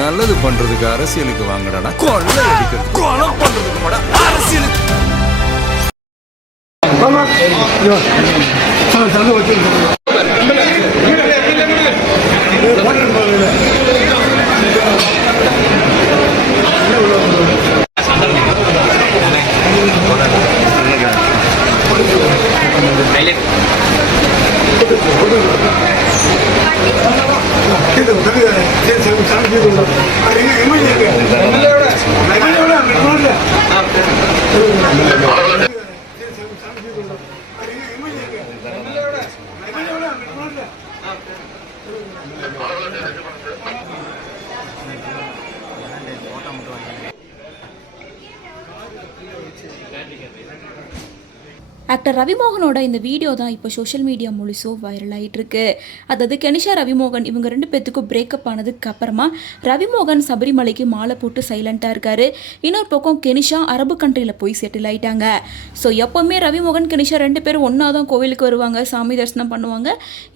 நல்லது பண்றதுக்கு அரசியலுக்கு வாங்கடா, கொள்ளை அடிக்கிறது கொலை பண்றதுக்கு மாடா அரசியலுக்கு. ஆக்டர் ரவிமோகனோட இந்த வீடியோ தான் இப்போ சோஷியல் மீடியா முழுசும் வைரல் ஆகிட்டு இருக்கு. அதாவது கெனிஷா ரவிமோகன் இவங்க 2 பேத்துக்கும் பிரேக்கப் ஆனதுக்கு அப்புறமா ரவிமோகன் சபரிமலைக்கு மாலை போட்டு சைலண்டாக இருக்காரு. இன்னொரு பக்கம் கெனிஷா அரபு கண்ட்ரியில் போய் செட்டில் ஆயிட்டாங்க. ஸோ எப்போவுமே ரவிமோகன் கெனிஷா 2 பேரும் ஒன்றா தான் கோவிலுக்கு வருவாங்க, சாமி தரிசனம் பண்ணுவாங்க.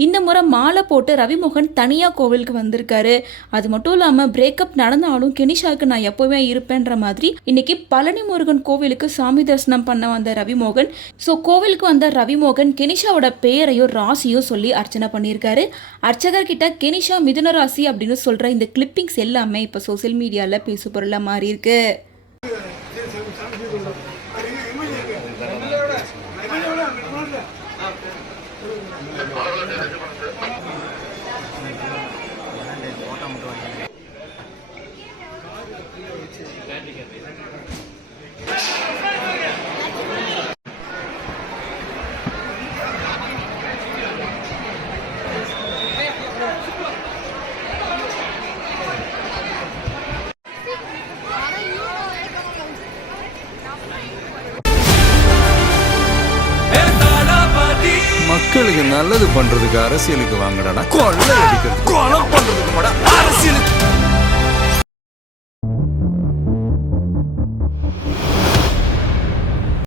இந்த முறை மாலை போட்டு ரவிமோகன் தனியாக கோவிலுக்கு வந்திருக்காரு. அது மட்டும் இல்லாமல் பிரேக்கப் நடந்தாலும் கெனிஷாவுக்கு நான் எப்போவுமே இருப்பேன்ற மாதிரி இன்னைக்கு பழனி முருகன் கோவிலுக்கு சாமி தரிசனம் பண்ண வந்த ரவிமோகன் கோவிலுக்கு வந்த ரவிமோகன் கெனிஷாவோட பெயரையும் ராசியும் சொல்லி அர்ச்சனை பண்ணியிருக்காரு. அர்ச்சகர்கிட்ட கெனிஷா மிதுன ராசி அப்படின்னு சொல்ற இந்த கிளிப்பிங்ஸ் எல்லாமே இப்போ சோசியல் மீடியாவில் பேசு பொருளாக மாறி இருக்கு. மக்களுக்கு நல்லது பண்றதுக்கு அரசியலுக்கு வாங்கடா, கொள்ளை அடிக்கிறது கொலை பண்றதுக்கு மாடா அரசியல்.